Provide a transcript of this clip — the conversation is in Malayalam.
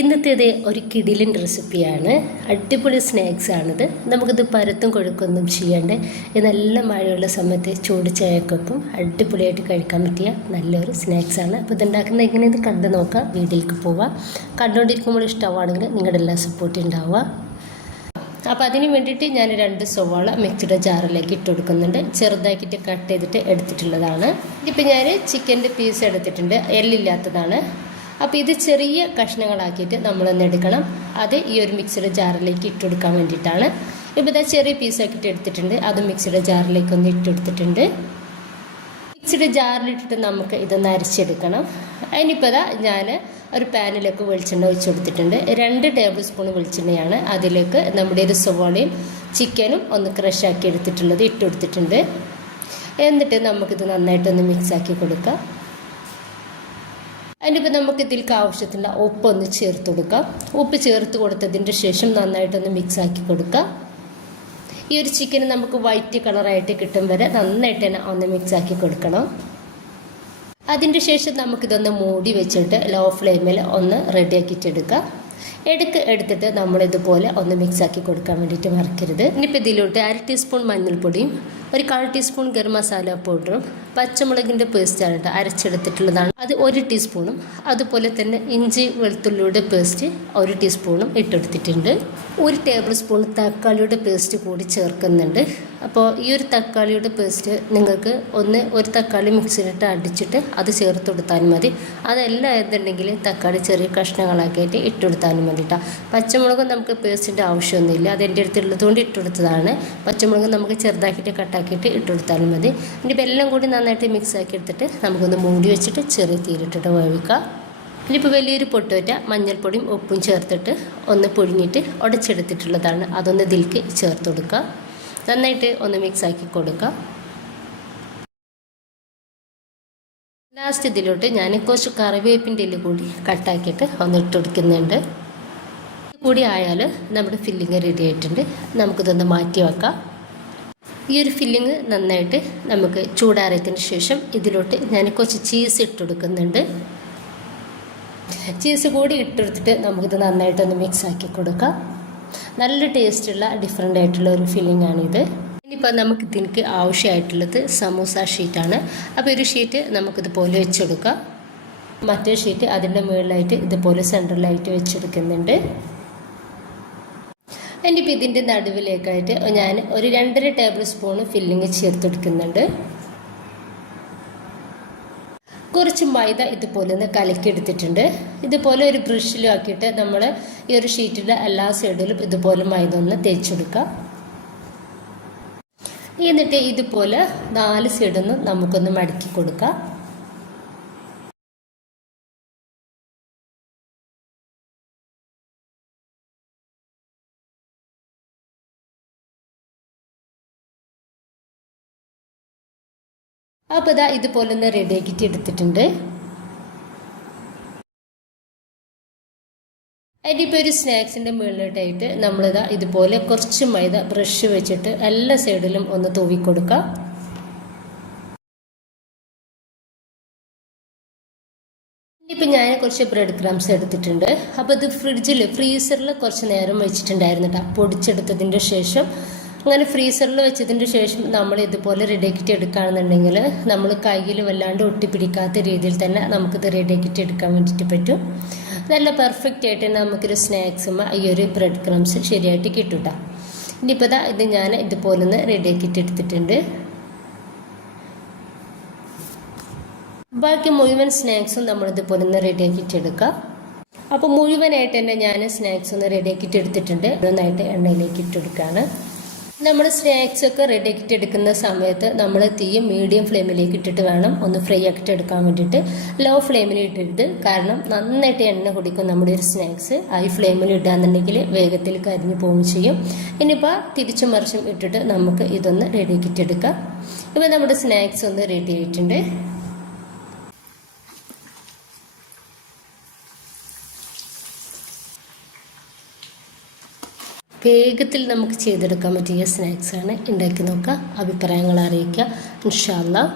ഇന്നത്തേത് ഒരു കിടിലൻ റെസിപ്പിയാണ്. അടിപൊളി സ്നാക്സാണിത്. നമുക്കിത് പരത്തും കൊഴുക്കൊന്നും ചെയ്യേണ്ട നല്ല മഴയുള്ള സമയത്ത് ചൂട് ചായക്കൊപ്പം അടിപൊളിയായിട്ട് കഴിക്കാൻ പറ്റിയ നല്ലൊരു സ്നാക്സാണ്. അപ്പോൾ ഇതുണ്ടാക്കുന്ന എങ്ങനെ ഇത് കണ്ടു നോക്കാം. വീട്ടിലേക്ക് പോവാം. കണ്ടുകൊണ്ടിരിക്കുമ്പോൾ ഇഷ്ടമാണെങ്കിൽ നിങ്ങളുടെ എല്ലാ സപ്പോർട്ടും ഉണ്ടാവുക. അപ്പോൾ അതിന് വേണ്ടിയിട്ട് ഞാൻ 2 സവാള മിക്സിയുടെ ജാറിലേക്ക് ഇട്ട് കൊടുക്കുന്നുണ്ട്. ചെറുതാക്കിയിട്ട് കട്ട് ചെയ്തിട്ട് എടുത്തിട്ടുള്ളതാണ്. ഇതിപ്പോൾ ഞാൻ ചിക്കൻ്റെ പീസ് എടുത്തിട്ടുണ്ട്, എല്ലില്ലാത്തതാണ്. അപ്പോൾ ഇത് ചെറിയ കഷ്ണങ്ങളാക്കിയിട്ട് നമ്മളൊന്ന് എടുക്കണം. അത് ഈ ഒരു മിക്സിയുടെ ജാറിലേക്ക് ഇട്ട് കൊടുക്കാൻ വേണ്ടിയിട്ടാണ്. ഇപ്പോൾ ഇതാ ചെറിയ പീസാക്കിയിട്ട് എടുത്തിട്ടുണ്ട്, അത് മിക്സിയുടെ ജാറിലേക്ക് ഒന്ന് ഇട്ടെടുത്തിട്ടുണ്ട്. മിക്സിയുടെ ജാറിലിട്ടിട്ട് നമുക്ക് ഇതൊന്ന് അരച്ചെടുക്കണം. അതിനിപ്പോൾ ഇതാ ഞാൻ ഒരു പാനിലേക്ക് വെളിച്ചെണ്ണ ഒഴിച്ച് കൊടുത്തിട്ടുണ്ട്. 2 ടേബിൾ സ്പൂൺ വെളിച്ചെണ്ണയാണ്. അതിലേക്ക് നമ്മുടെ ഒരു സവാളയും ചിക്കനും ഒന്ന് ക്രഷാക്കി എടുത്തിട്ടുള്ളത് ഇട്ട് കൊടുത്തിട്ടുണ്ട്. എന്നിട്ട് നമുക്കിത് നന്നായിട്ടൊന്ന് മിക്സാക്കി കൊടുക്കാം. അതിനിപ്പോൾ നമുക്ക് ഇതിലേക്ക് ആവശ്യത്തിനുള്ള ഉപ്പൊന്ന് ചേർത്ത് കൊടുക്കാം. ഉപ്പ് ചേർത്ത് കൊടുത്തതിൻ്റെ ശേഷം നന്നായിട്ടൊന്ന് മിക്സാക്കി കൊടുക്കാം. ഈ ഒരു ചിക്കൻ നമുക്ക് വൈറ്റ് കളറായിട്ട് കിട്ടും വരെ നന്നായിട്ട് തന്നെ ഒന്ന് മിക്സാക്കി കൊടുക്കണം. അതിൻ്റെ ശേഷം നമുക്കിതൊന്ന് മൂടി വെച്ചിട്ട് ലോ ഫ്ലെയിമിൽ ഒന്ന് റെഡിയാക്കിയിട്ടെടുക്കാം. എടുത്തിട്ട് നമ്മളിതുപോലെ ഒന്ന് മിക്സാക്കി കൊടുക്കാൻ വേണ്ടിയിട്ട് മറക്കരുത്. ഇനിയിപ്പോൾ ഇതിലോട്ട് 1/2 ടീസ്പൂൺ മഞ്ഞൾപ്പൊടിയും 1/4 ടീസ്പൂൺ ഗരം മസാല പൗഡറും പച്ചമുളകിൻ്റെ പേസ്റ്റാണ് അരച്ചെടുത്തിട്ടുള്ളതാണ്, അത് 1 ടീസ്പൂണും അതുപോലെ തന്നെ ഇഞ്ചി വെളുത്തുള്ളിയുടെ പേസ്റ്റ് 1 ടീസ്പൂണും ഇട്ടെടുത്തിട്ടുണ്ട്. 1 ടേബിൾ സ്പൂൺ തക്കാളിയുടെ പേസ്റ്റ് കൂടി ചേർക്കുന്നുണ്ട്. അപ്പോൾ ഈ ഒരു തക്കാളിയുടെ പേസ്റ്റ് നിങ്ങൾക്ക് ഒരു തക്കാളി മിക്സിയിലിട്ട് അടിച്ചിട്ട് അത് ചേർത്ത് കൊടുത്താലും മതി. അതല്ല എന്നുണ്ടെങ്കിൽ തക്കാളി ചെറിയ കഷ്ണങ്ങളാക്കിയിട്ട് ഇട്ടുകൊടുത്താലും മതിട്ടാണ്. പച്ചമുളകും നമുക്ക് പേസ്റ്റിൻ്റെ ആവശ്യമൊന്നുമില്ല, അത് എൻ്റെ അടുത്തുള്ളതുകൊണ്ട് ഇട്ടുകൊടുത്തതാണ്. പച്ചമുളക് നമുക്ക് ചെറുതാക്കിയിട്ട് കട്ടാക്കിയിട്ട് ഇട്ടുകൊടുത്താലും മതി. ഇനിയിപ്പോൾ എല്ലാം കൂടി നന്നായിട്ട് മിക്സ് ആക്കി എടുത്തിട്ട് നമുക്കൊന്ന് മൂടി വെച്ചിട്ട് ചെറിയ തീരിട്ടിട്ട് വേവിക്കാം. ഇനിയിപ്പോൾ വലിയൊരു പൊട്ടുവറ്റ മഞ്ഞൾപ്പൊടിയും ഉപ്പും ചേർത്തിട്ട് ഒന്ന് പൊടിഞ്ഞിട്ട് ഉടച്ചെടുത്തിട്ടുള്ളതാണ്, അതൊന്ന് ഇതിലേക്ക് ചേർത്ത് കൊടുക്കുക. നന്നായിട്ട് ഒന്ന് മിക്സാക്കി കൊടുക്കാം. ലാസ്റ്റ് ഇതിലോട്ട് ഞാൻ കുറച്ച് കറിവേപ്പിൻ്റെ ഇല കൂടി കട്ടാക്കിയിട്ട് ഒന്ന് ഇട്ട് കൊടുക്കുന്നുണ്ട്. കൂടി ആയാൽ നമ്മുടെ ഫില്ലിങ് റെഡി ആയിട്ടുണ്ട്. നമുക്കിതൊന്ന് മാറ്റി വെക്കാം. ഈ ഒരു ഫില്ലിങ് നന്നായിട്ട് നമുക്ക് ചൂടാറിയതിന് ശേഷം ഇതിലോട്ട് ഞാൻ കുറച്ച് ചീസ് ഇട്ട് കൊടുക്കുന്നുണ്ട്. ചീസ് കൂടി ഇട്ടെടുത്തിട്ട് നമുക്കിത് നന്നായിട്ടൊന്ന് മിക്സാക്കി കൊടുക്കാം. നല്ല ടേസ്റ്റുള്ള ഡിഫറെൻ്റ് ആയിട്ടുള്ള ഒരു ഫില്ലിംഗ് ആണിത്. ഇനിയിപ്പോൾ നമുക്ക് ഇതിലേക്ക് ആവശ്യമായിട്ടുള്ളത് സമൂസ ഷീറ്റാണ്. അപ്പോൾ ഒരു ഷീറ്റ് നമുക്കിതുപോലെ വെച്ചെടുക്കാം. മറ്റേ ഷീറ്റ് അതിൻ്റെ മുകളിലായിട്ട് ഇതുപോലെ സെൻറ്ററിലായിട്ട് വെച്ചെടുക്കുന്നുണ്ട്. ഇനിയിപ്പോൾ ഇതിൻ്റെ നടുവിലേക്കായിട്ട് ഞാൻ ഒരു 2.5 ടേബിൾ സ്പൂൺ ഫില്ലിങ് ചേർത്തെടുക്കുന്നുണ്ട്. കുറച്ച് മൈദ ഇതുപോലെ ഒന്ന് കലക്കിയെടുത്തിട്ടുണ്ട്. ഇതുപോലെ ഒരു ബ്രഷിലും ആക്കിയിട്ട് നമ്മൾ ഈ ഒരു ഷീറ്റിൻ്റെ എല്ലാ സൈഡിലും ഇതുപോലെ മൈദ ഒന്ന് തേച്ചെടുക്കാം. എന്നിട്ട് ഇതുപോലെ 4 സൈഡൊന്ന് നമുക്കൊന്ന് മടക്കി കൊടുക്കാം. അപ്പോൾ ഇതാ ഇതുപോലെ ഒന്ന് റെഡിയാക്കിയിട്ട് എടുത്തിട്ടുണ്ട്. അതിനിപ്പോൾ ഒരു സ്നാക്സിൻ്റെ മുകളിലോട്ടായിട്ട് നമ്മളിതാ ഇതുപോലെ കുറച്ച് മൈദ ബ്രഷ് വെച്ചിട്ട് എല്ലാ സൈഡിലും ഒന്ന് തൂവി കൊടുക്കാം. ഇനിയിപ്പോൾ ഞാൻ കുറച്ച് ബ്രെഡ് ക്രംസ് എടുത്തിട്ടുണ്ട്. അപ്പോൾ ഇത് ഫ്രീസറിൽ കുറച്ച് നേരം വെച്ചിട്ടുണ്ടായിരുന്നു കേട്ടോ. പൊടിച്ചെടുത്തതിൻ്റെ ശേഷം അങ്ങനെ ഫ്രീസറിൽ വെച്ചതിൻ്റെ ശേഷം നമ്മൾ ഇതുപോലെ റെഡിയാക്കിയിട്ട് എടുക്കുകയാണെന്നുണ്ടെങ്കിൽ നമ്മൾ കയ്യിൽ വല്ലാണ്ട് ഒട്ടിപ്പിടിക്കാത്ത രീതിയിൽ തന്നെ നമുക്കിത് റെഡിയാക്കിയിട്ട് എടുക്കാൻ വേണ്ടിയിട്ട് പറ്റും. നല്ല പെർഫെക്റ്റ് ആയിട്ട് നമുക്കൊരു സ്നാക്സും ഈ ഒരു ബ്രെഡ് ക്രംസ് ശരിയായിട്ട് കിട്ടും. ഇനിയിപ്പോൾ ഇത് ഞാൻ ഇതുപോലെ ഒന്ന് റെഡിയാക്കിയിട്ട് എടുത്തിട്ടുണ്ട്. ബാക്കി മുഴുവൻ സ്നാക്സും നമ്മളിതുപോലെ ഒന്ന് റെഡിയാക്കിയിട്ട് എടുക്കാം. അപ്പോൾ മുഴുവനായിട്ട് തന്നെ ഞാൻ സ്നാക്സ് ഒന്ന് റെഡിയാക്കിയിട്ട് എടുത്തിട്ടുണ്ട്. നന്നായിട്ട് എണ്ണയിലേക്ക് ഇട്ടെടുക്കുകയാണ്. നമ്മൾ സ്നാക്സൊക്കെ റെഡിയാക്കിയിട്ട് എടുക്കുന്ന സമയത്ത് നമ്മൾ തീ മീഡിയം ഫ്ലെയിമിലേക്ക് ഇട്ടിട്ട് വേണം ഒന്ന് ഫ്രൈ ആക്കിയിട്ട് എടുക്കാൻ വേണ്ടിയിട്ട്. ലോ ഫ്ലെയിമിൽ ഇട്ടിട്ട്, കാരണം നന്നായിട്ട് എണ്ണ കുടിക്കും നമ്മുടെ ഒരു സ്നാക്സ്. ഹൈ ഫ്ലെയിമിൽ ഇടുകയാണെന്നുണ്ടെങ്കിൽ വേഗത്തിൽ കരിഞ്ഞു പോവുകയും ചെയ്യും. ഇനിയിപ്പോൾ തിരിച്ചും മറിച്ചും ഇട്ടിട്ട് നമുക്ക് ഇതൊന്ന് റെഡിയാക്കിയിട്ട് എടുക്കാം. ഇപ്പോൾ നമ്മുടെ സ്നാക്സ് ഒന്ന് റെഡി ആയിട്ടുണ്ട്. വേഗത്തിൽ നമുക്ക് ചെയ്തെടുക്കാൻ പറ്റിയ സ്നാക്സാണ്. ഉണ്ടാക്കി നോക്കുക, അഭിപ്രായങ്ങൾ അറിയിക്കുക. ഇൻഷാ അല്ലാഹ്.